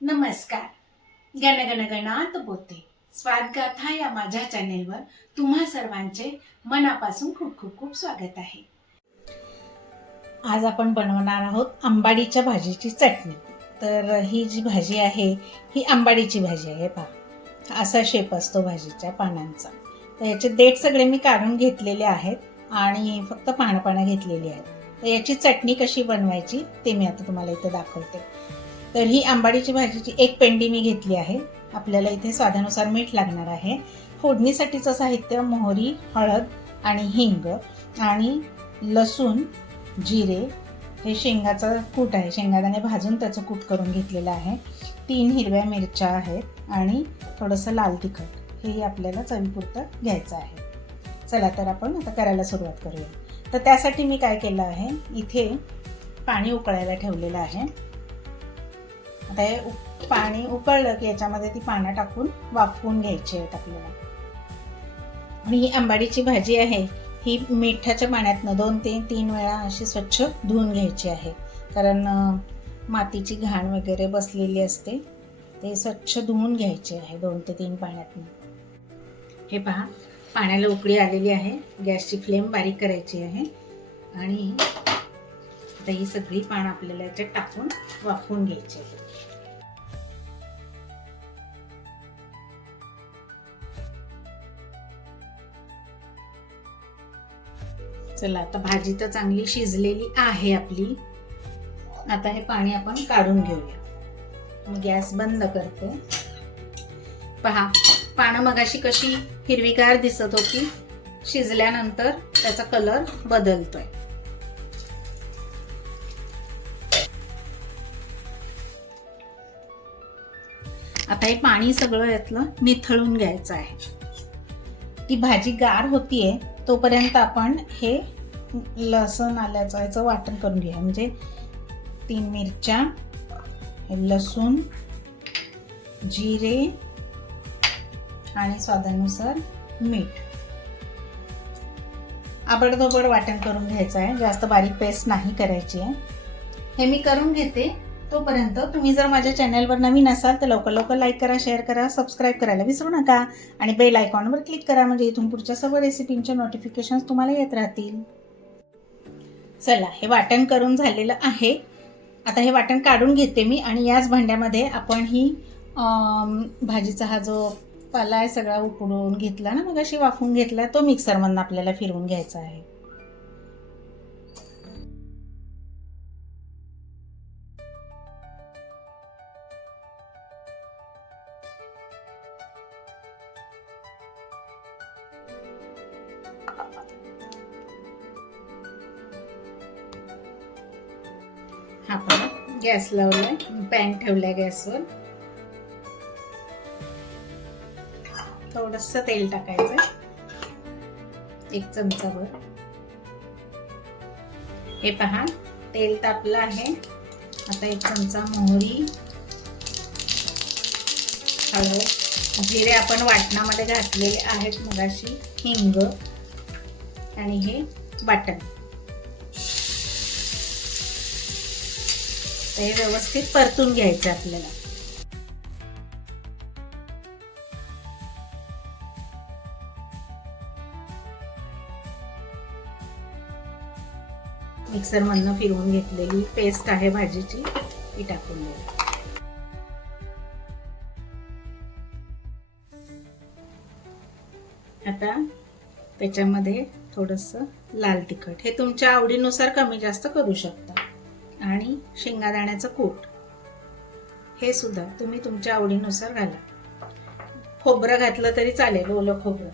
नमस्कार. गण गण गणात बोते स्वादगाथा या माझ्या चॅनेलवर तुम्हा सर्वांचे मनापासून खूप खूप खूप स्वागत आहे. आज आपण बनवणार आहोत आंबाडीच्या भाजीची चटणी. तर ही जी भाजी आहे ही आंबाडीची भाजी आहे पहा. असा शेप असतो भाजीच्या पानांचा. तर याचे देठ सगळे मी काढून घेतलेले आहेत आणि फक्त पानं पानं घेतलेली आहेत. तर याची चटणी कशी बनवायची ते मी आता तुम्हाला इथं दाखवते. तर ही आंबाडीची भाजीची एक पेंडी मी घेतली आहे. आपल्याला इथे स्वादानुसार मीठ लागणार आहे. फोडणीसाठीचं साहित्य मोहरी हळद आणि हिंग आणि लसूण जिरे हे शेंगाचं कूट आहे. शेंगादाणे भाजून त्याचं कूट करून घेतलेलं आहे. तीन हिरव्या मिरच्या आहेत आणि थोडंसं लाल तिखट. हेही आपल्याला चवीपुरतं घ्यायचं आहे. चला तर आपण आता करायला सुरुवात करूया. तर त्यासाठी मी काय केलं आहे? इथे पाणी उकळायला ठेवलेलं आहे. आता हे पाणी उकळलं की याच्यामध्ये ती पानं टाकून वाफवून घ्यायची आहेत आपल्याला. आणि ही आंबाडीची भाजी आहे ही मिठाच्या पाण्यातनं दोन ते तीन वेळा अशी स्वच्छ धुवून घ्यायची आहे. कारण मातीची घाण वगैरे बसलेली असते ते स्वच्छ धुवून घ्यायचे आहे दोन ते तीन पाण्यातनं. हे पहा पाण्याला उकळी आलेली आहे गॅसची फ्लेम बारीक करायची आहे आणि आता ही सगळी पानं आपल्याला याच्यात टाकून वाफवून घ्यायची आहे चला आता भाजी तर चांगली शिजलेली आहे आपली. आता हे पाणी आपण काढून घेऊया. गॅस बंद करते. पहा पानं मगाशी कशी हिरवीगार दिसत होती. शिजल्यानंतर त्याचा कलर बदलतोय. आता हे पाणी सगळं यातलं निथळून घ्यायचं आहे. ती भाजी गार होतीये तोपर्यंत आपण हे लसण आल्याचं याचं वाटण करून घेऊया. म्हणजे तीन मिरच्या लसूण जिरे आणि स्वादानुसार मीठ. आबडधोबड वाटण करून घ्यायचं आहे. जास्त बारीक पेस्ट नाही करायची आहे. हे मी करून घेते. तोपर्यंत तुम्ही जर माझ्या चॅनलवर नवीन असाल तर लवकर लवकर लाईक करा शेअर करा सबस्क्राईब करायला विसरू नका आणि बेल आयकॉनवर क्लिक करा म्हणजे इथून पुढच्या सर्व रेसिपींचे नोटिफिकेशन तुम्हाला येत राहतील. चला हे वाटण करून झालेलं आहे. आता हे वाटण काढून घेते मी आणि याच भांड्यामध्ये आपण ही भाजीचा हा जो पाला आहे सगळा उकडून घेतला ना मग अशी वाफून घेतला तो मिक्सरमधून आपल्याला फिरवून घ्यायचा आहे. आपण गॅस लावलाय. पॅन ठेवलाय गॅसवर. थोडस तेल टाकायचं. एक चमचाभर. हे पहा तेल तापलं आहे. आता एक चमचा मोहरी. हळद. जिरे आपण वाटणामध्ये घातलेले आहेत मगाशी. हिंग. आणि हे वाटण. हे व्यवस्थित परतून घ्यायचं आपल्याला. मिक्सर मधनं फिरवून घेतलेली पेस्ट आहे भाजीची ती टाकून द्या आता त्याच्यामध्ये थोडंसं लाल तिखट. हे तुमच्या आवडीनुसार कमी जास्त करू शकता. आणि शेंगादाण्याचं कूट. हे सुद्धा तुम्ही तुमच्या आवडीनुसार घाला. खोबरं घातलं तरी चालेल ओलं खोबरं.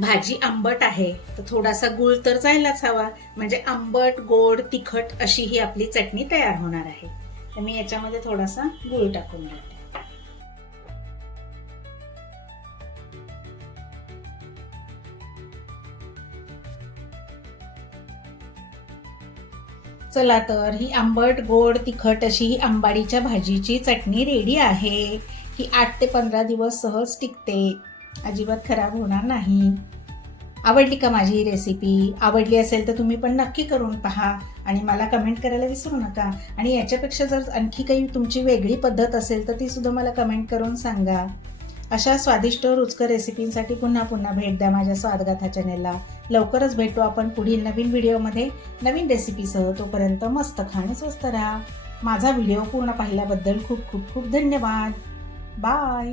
भाजी आंबट आहे तर थोडासा गुळ तर जायलाच हवा. म्हणजे आंबट गोड तिखट अशी ही आपली चटणी तयार होणार आहे. तर मी याच्यामध्ये थोडासा गुळ टाकून घेते चला तर ही आंबट गोड तिखट अशी ही आंबाडीच्या भाजीची चटणी रेडी आहे. ही आठ ते पंधरा दिवस सहज टिकते. अजिबात खराब होणार नाही. आवडली का माझी ही रेसिपी आवडली असेल तर तुम्ही पण नक्की करून पहा आणि मला कमेंट करायला विसरू नका. आणि याच्यापेक्षा जर आणखी काही तुमची वेगळी पद्धत असेल तर ती सुद्धा मला कमेंट करून सांगा. अशा स्वादिष्ट रुचकर रेसिपींसाठी पुन्हा पुन्हा भेट द्या माझ्या स्वादगाथा चॅनेलला. लवकरच भेटू आपण पुढील नवीन व्हिडिओमध्ये. नवीन रेसिपीसह तोपर्यंत मस्त खाणे स्वस्त राहा. माझा व्हिडिओ पूर्ण पाहिल्याबद्दल खूप खूप खूप धन्यवाद. बाय.